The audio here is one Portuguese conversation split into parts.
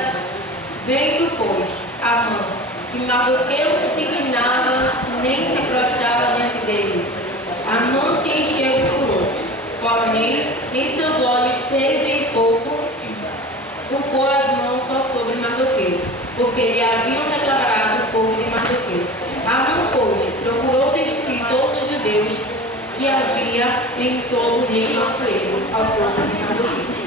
assim: vendo, pois, Amã, que Mardoqueu não se inclinava nem se prostrava diante dele, Amã se encheu de furor. Porém, em seus olhos teve em pouco por pôr as mãos só sobre Mardoqueu, porque lhe haviam declarado o povo de Mardoqueu. Amã, pois, procurou destruir todos os judeus que havia em todo o reino Assuero, ao povo de Mardoqueu.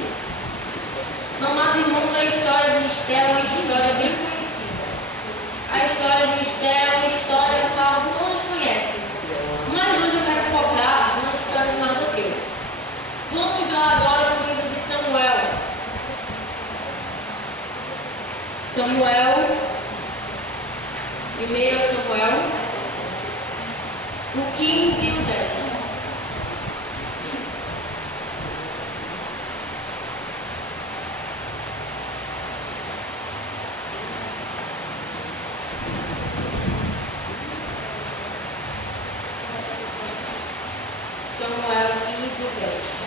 Amados irmãos, a história de Esté é uma história bem conhecida. A história de Esté é uma história que todos conhecem. Mas hoje eu quero focar na história de Mardoqueu. Vamos lá agora para o livro de Samuel. Samuel, 1 Samuel, o 15 e o 10. Samuel 15 e 10.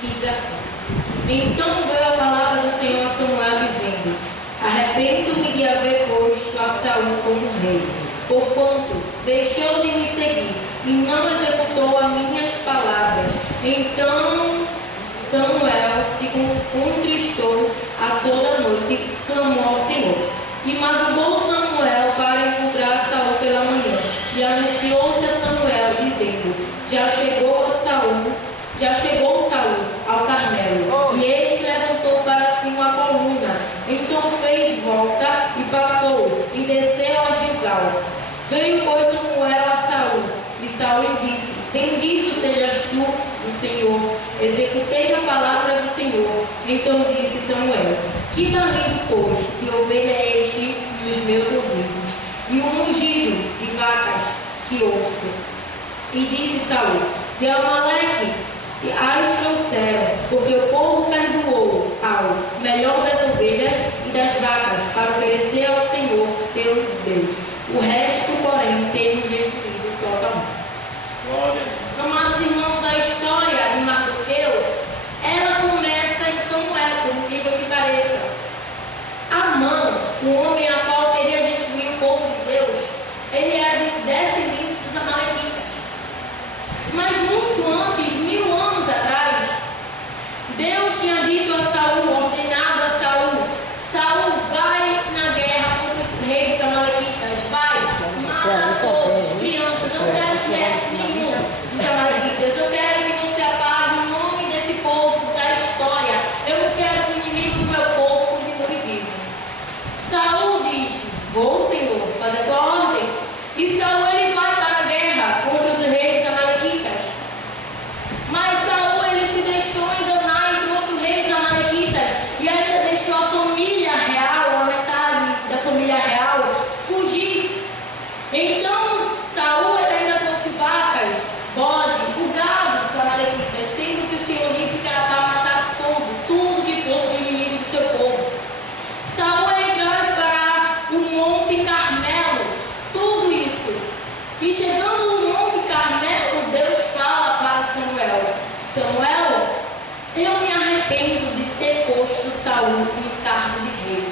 Que diz assim: Então veio a palavra do Senhor a Samuel, dizendo: Arrependo-me de haver posto a Saul como rei, porquanto deixou de me seguir e não executou as minhas palavras. Então Samuel se contristou a toda noite e clamou ao Senhor. E madrugou Samuel para encontrar Saul pela manhã, e anunciou-se a Samuel, dizendo: Já chegou Saul ao Carmelo. E este levantou para si uma coluna. Então fez volta e passou, e desceu a Gilgal. Veio, pois, Samuel a Saul, e Saul lhe disse: Bendito sejas tu do Senhor, executei a palavra do Senhor. Então disse Samuel: Que balido, pois, de ovelha é este nos meus ouvidos, e um mugido de vacas que ouço? E disse Saul: De Amaleque as trouxeram, porque o povo perdoou ao melhor das ovelhas e das vacas para oferecer ao Senhor teu Deus. O resto, porém, temos destruído totalmente. Glória. Amados irmãos, a história de Mardoqueu, ela começa em Samuel, por incrível que pareça. Amã, o homem a qual queria destruir o povo de Deus, ele era descendente dos amalequitas. Mas muito antes, 1000 anos atrás, Deus tinha dito a Saul, ordenado a Saul: Saul, vai na guerra contra os reis dos amalequitas, vai, mata todos, crianças, eu não quero que reste nenhum dos amalequitas, eu quero que não se apague o nome desse povo da história, eu não quero que o inimigo do meu povo continue vivo. Saul diz: Vou, Senhor, fazer a tua ordem. E Saul, ele vai para a guerra contra os reis dos amalequitas. Mas Saul, ele se deixou enganar e trouxe o rei dos amalequitas, e ainda deixou a família real, a metade da família real, fugir. Então Saul, ele ainda trouxe vacas, bode, o gado dos amalequitas, sendo que o Senhor disse que era para matar tudo que fosse o inimigo do seu povo. Saul, ele traz para o Monte Carmelo tudo isso. E chegando no Monte Carmelo, Deus fala para Samuel: Samuel, eu me arrependo de ter posto Saul no cargo de rei,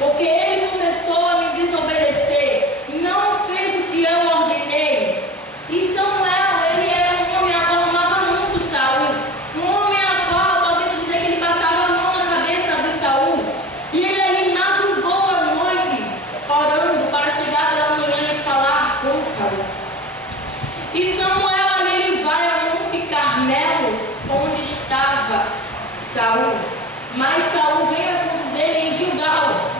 porque ele começou a me desobedecer, não fez o que eu ordenei. E Samuel, ele era um homem a qual amava muito Saul, um homem a qual podemos dizer que ele passava a mão na cabeça de Saul, e ele madrugou à noite orando para chegar pela manhã e falar com Saul. E Samuel ali, ele vai ao Monte Carmelo, onde estava Saul, mas Saul veio ao encontro dele em Gilgal.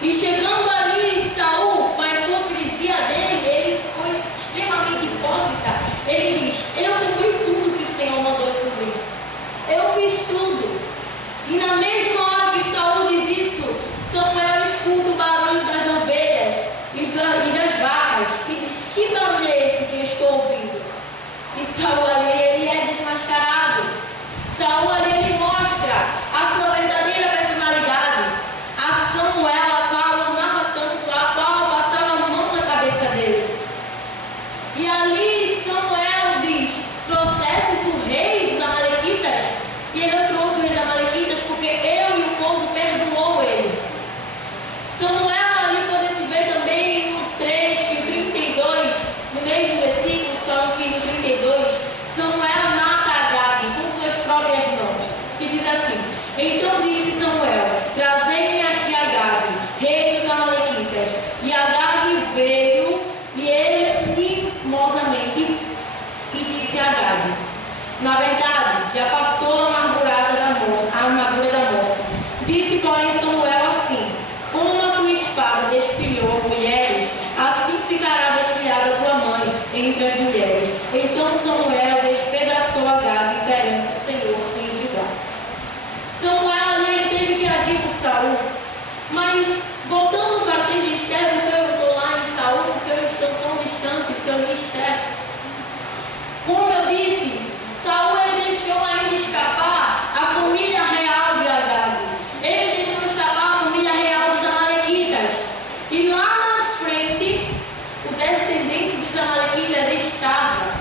E chegando ali, Saul, com a hipocrisia dele, ele foi extremamente hipócrita. Ele diz: Eu cumpri tudo que o Senhor mandou eu cumprir, eu fiz tudo. E na mesma hora que Saul diz isso, Samuel escuta o barulho das ovelhas e das vacas, e diz: Que barulho é esse que eu estou ouvindo? E Saul ali, ele é desmascarado. Saul ali, ele mostra a sua verdadeira personalidade. A Samuel, a qual amava tanto, a qual passava a mão na cabeça dele. E ali Samuel diz: Trouxesses o rei dos amalequitas? E ele Então disse Samuel: trazei-me aqui Agag, rei dos amalequitas. E Agag veio, e ele animosamente e disse a Agag: na verdade, já passou a amargura da morte. Disse, porém, Samuel assim: como a tua espada desfilhou mulheres, assim ficará desfilhada tua mãe entre as mulheres. Então Samuel despedaçou Agag perante o Senhor em Gilgal. Samuel, ele teve que agir por Saul. Mas, voltando para o texto de Esther, porque eu estou lá em Saul, porque eu estou tão distante do seu ministério. Como eu disse, Saul ele deixou ainda escapar a família real de Agag. Ele deixou escapar a família real dos amalequitas. E lá na frente, o descendente dos amalequitas estava.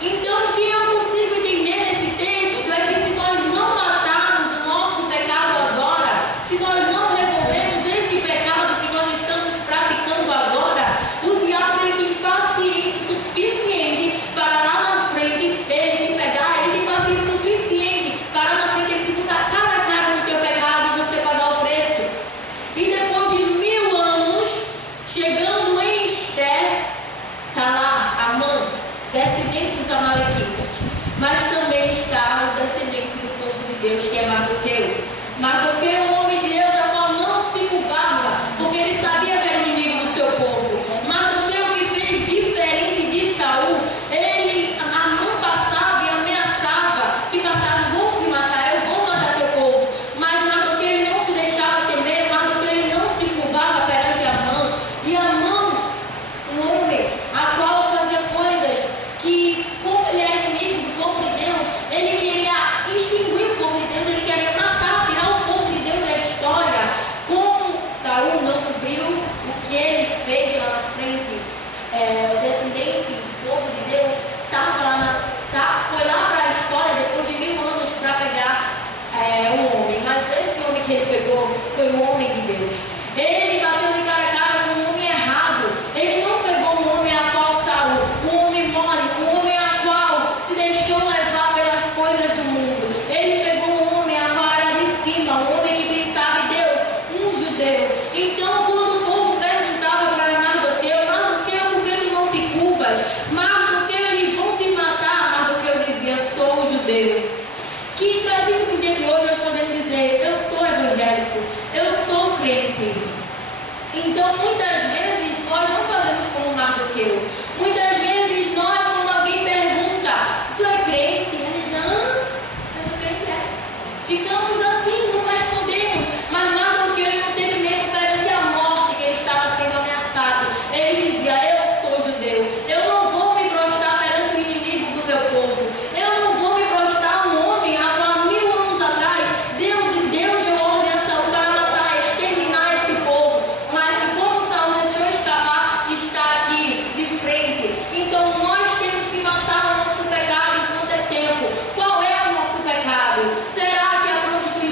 Então, o que eu consigo entender nesse texto é que se nós não matarmos o nosso pecado agora, se nós não resolvemos esse pecado que nós estamos praticando agora, o diabo ele tem paciência suficiente para lá na frente ele te pegar, ele tem paciência suficiente para lá na frente ele te botar cara a cara no teu pecado e você pagar o preço. E depois de 1000 anos, chegando em Esther, está lá Amã, descendente dos amalequitas, mas também está o descendente do povo de Deus, que é Mardoqueu. Mardoqueu, um homem de Deus, a qual não se curvava, porque ele sabia que era inimigo do seu povo. Mardoqueu, que fez diferente de Saul, Amã passava e ameaçava, que passava: vou te matar, eu vou matar teu povo. Mas Mardoqueu ele não se deixava temer, Mardoqueu ele não se curvava perante Amã. E Amã, um homem a qual fazia coisas que, como ele era inimigo do povo de Deus, ele queria extinguir o povo de Deus, ele queria matar, tirar o povo de Deus da história. Como Saul não cumpriu o que ele fez lá na frente, o descendente do povo de Deus foi lá para a história depois de 1000 anos para pegar um homem. Mas esse homem que ele pegou foi um homem de Deus. Ele bateu de cara a cara com um homem errado. Ele não pegou um homem a qual Saul, um homem mole, um homem a qual se deixou levar pelas coisas do mundo. Ele pegou um homem a qual era de cima, um homem que pensava em Deus, um judeu. Então, quando o povo perguntava para Mardoqueu: Mardoqueu, por que tu não te curvas? Mardoqueu, eles vão te matar. Mardoqueu dizia: sou judeu. Que trazendo para o dia de hoje nós podemos dizer: eu sou evangélico, eu sou crente. Então, muitas vezes nós não fazemos como Mardoqueu. Muitas vezes nós, quando alguém pergunta: tu é crente? Não, eu sou crente. Ficamos assim, não respondemos. Mas Mardoqueu não teve medo perante a morte que ele estava sendo ameaçado. Ele dizia: eu sou judeu, eu não vou me prostrar perante o inimigo do meu povo. Eu não vou me prostrar a um homem a qual 1000 anos atrás Deus deu ordem a Saul para matar, exterminar esse povo. Mas que como Saul deixou escapar, está aqui de frente. Então nós temos que matar o nosso pecado enquanto é tempo. Qual é o nosso pecado? Será que a prostituição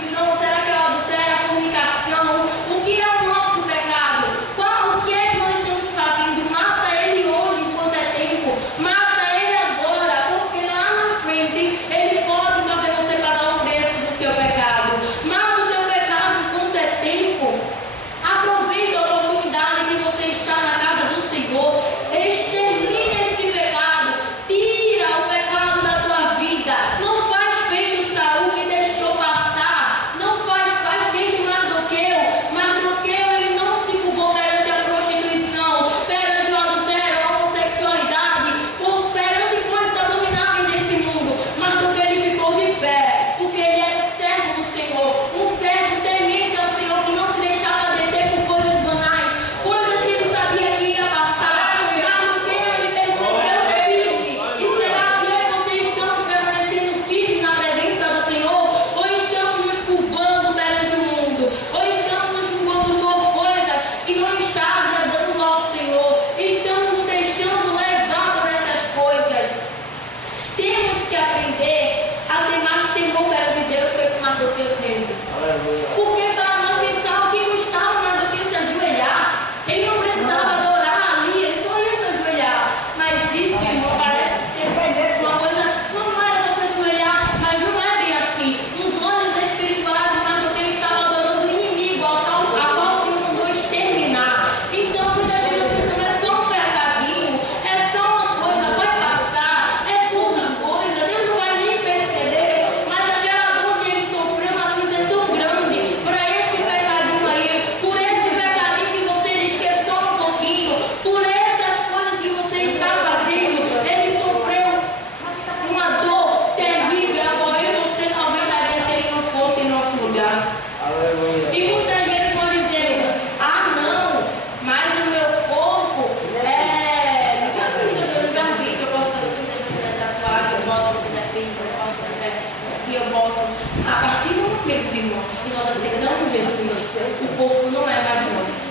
A partir do momento, irmãos, que nós aceitamos Jesus, o corpo não é mais nosso.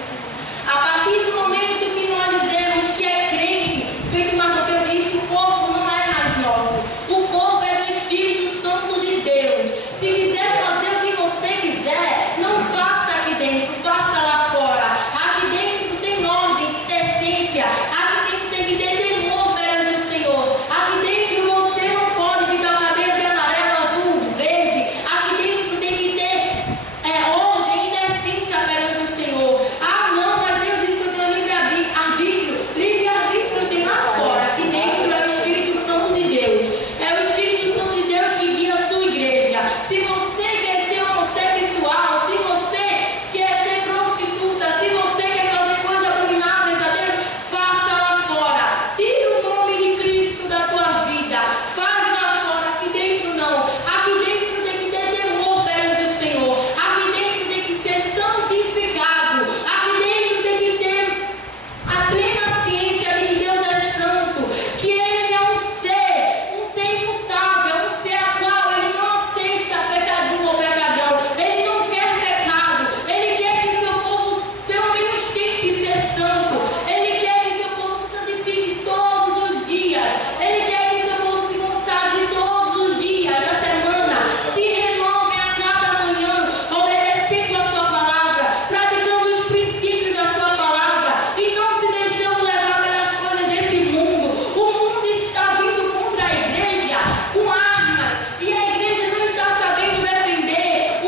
A partir do momento que nós dizemos que é crente, feito Mardoqueu disse, o corpo não é mais nosso. O corpo é do Espírito Santo de Deus. Se quiser fazer o que você quiser, não faça aqui dentro, faça lá fora. Aqui dentro tem ordem, decência. Aqui dentro tem que ter temor perante o Senhor. Aqui dentro você não pode ficar com a cabelo de amarelo, azul, verde. Aqui dentro tem que ter ordem e decência perante o Senhor. Ah, não, mas Deus disse que eu tenho livre-arbítrio. Livre-arbítrio tem lá fora. Aqui dentro é o Espírito Santo de Deus. É o Espírito Santo de Deus que guia a sua igreja. Se você quer ser homossexual, se você quer ser prostituta, se você quer fazer coisas abomináveis a Deus, faça lá fora. Tira o nome de Cristo da tua vida. Faz lá fora. Aqui dentro não. Aqui dentro tem que ter temor perante o Senhor. Aqui dentro tem que ser santificado. Aqui dentro tem que ter a plena ciência de que Deus é santo, que Ele é um ser imutável, um ser a qual Ele não aceita pecadinho ou pecadão. Ele não quer pecado. Ele quer que seu povo pelo menos tente ser santo. Ele quer que seu povo se santifique todos os dias. Ele quer que seu povo se consagre todos os dias da semana, se renove a cada manhã, obedecendo a sua palavra, praticando os princípios da sua palavra e não se deixando levar pelas coisas desse mundo. O mundo está vindo contra a igreja com armas e a igreja não está sabendo defender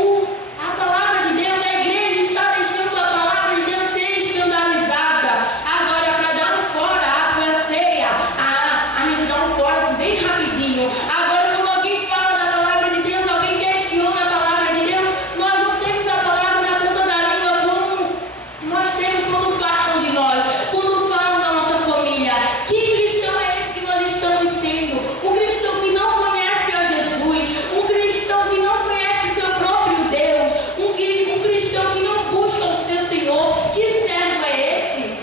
a palavra de Deus. A igreja está deixando a palavra de Deus ser escandalizada. Agora, para dar um fora, a água é feia, a gente dá um fora bem rapidinho. Agora, quando alguém fala da palavra de Deus, alguém questiona a palavra de Deus, nós não temos a palavra na ponta da língua como nós temos quando falam de nós, quando falam da nossa família. Que cristão é esse que nós estamos sendo? Um cristão que não conhece a Jesus, um cristão que não conhece seu próprio Deus, um cristão que não busca o seu Senhor. Que servo é esse?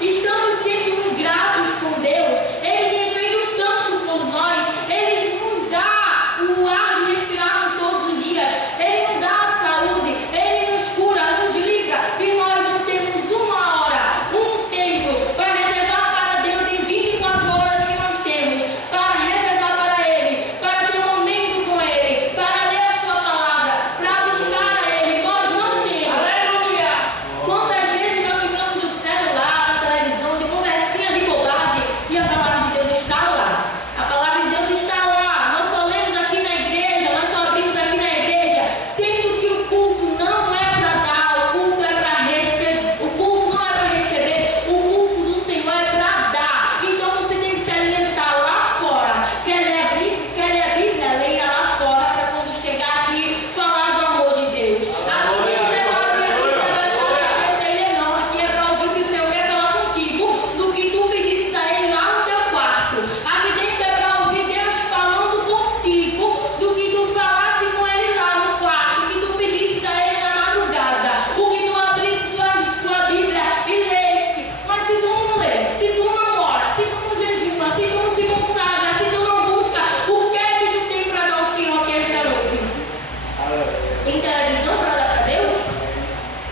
Estamos sendo ingratos com Deus. Ele tem feito tanto por nós. Ele nos dá o ar de respirarmos todos os dias. Ele nos dá a saúde. Ele nos cura, nos livra. E nós não temos uma hora, um tempo para reservar para Deus em 24 horas que nós temos, para reservar para Ele, para ter um momento com Ele, para ler a sua palavra, para buscar a Ele. Nós não temos. Aleluia! Quantas vezes nós ficamos no celular, na televisão, de conversinha de bobagem, e a palavra de Deus está lá. A palavra de Deus está lá. Nós só lemos aqui na igreja, nós só abrimos aqui na igreja, sendo que o culto não é para dar, o culto é para receber. O culto não é para receber, o culto do Senhor é para dar. Então você tem que se alimentar lá fora. Quer ler a Bíblia? Leia lá fora, para quando chegar aqui falar do amor de Deus. Aqui dentro é para abrir a Bíblia, baixar a cabeça e ler, não. Aqui é para ouvir o que o Senhor quer falar contigo, do que tu pedisses a Ele lá no teu quarto. Aqui dentro é para ouvir Deus falando contigo, do que tu falaste com Ele lá no quarto, o que tu pedisses a Ele na madrugada, o que tu abriste tua Bíblia e leste. Mas se tu não lê, se tu não ora, se tu não jejuma, se tu não se consagra, se tu não busca, o que é que tu tem para dar ao Senhor aqui esta noite? Tem televisão para dar para Deus?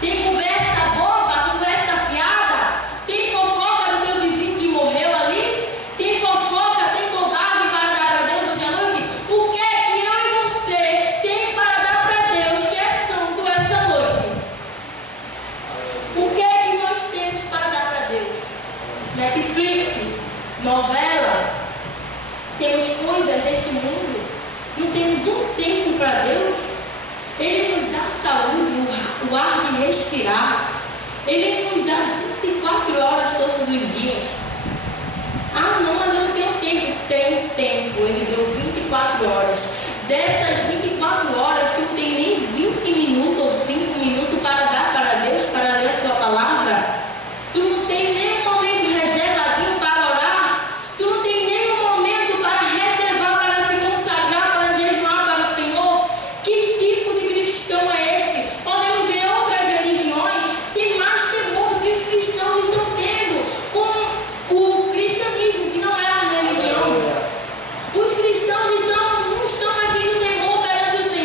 Tem conversa boba, conversa fiada? Tem fofoca do teu vizinho que morreu ali? Tem fofoca, tem bobagem para dar para Deus hoje à noite? O que é que eu e você tem para dar para Deus que é santo essa noite? O que é que nós temos para dar para Deus? Netflix, novela, temos coisas deste mundo, não temos um tempo para Deus. Ele nos dá saúde, o ar de respirar. Ele nos dá 24 horas todos os dias. Ah, não, mas eu não tenho tempo. Tem tempo. Ele deu 24 horas. Dessas 24 horas, tu não tem nem 20 minutos ou 5 minutos para dar para Deus, para ler a sua palavra. Tu não tem nem um momento reservadinho para orar. Tu não tem nem um momento para reservar, para se consagrar, para jejuar para o Senhor. Que tipo de cristão é esse? Podemos ver outras religiões, tem mais temor do que os cristãos estão tendo com o cristianismo, que não é a religião. Os cristãos não estão mais tendo temor perante o Senhor.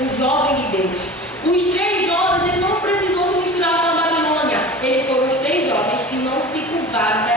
um jovem de Deus. Os 3 jovens, ele não precisou se misturar com a Babilônia. Eles foram os 3 jovens que não se curvaram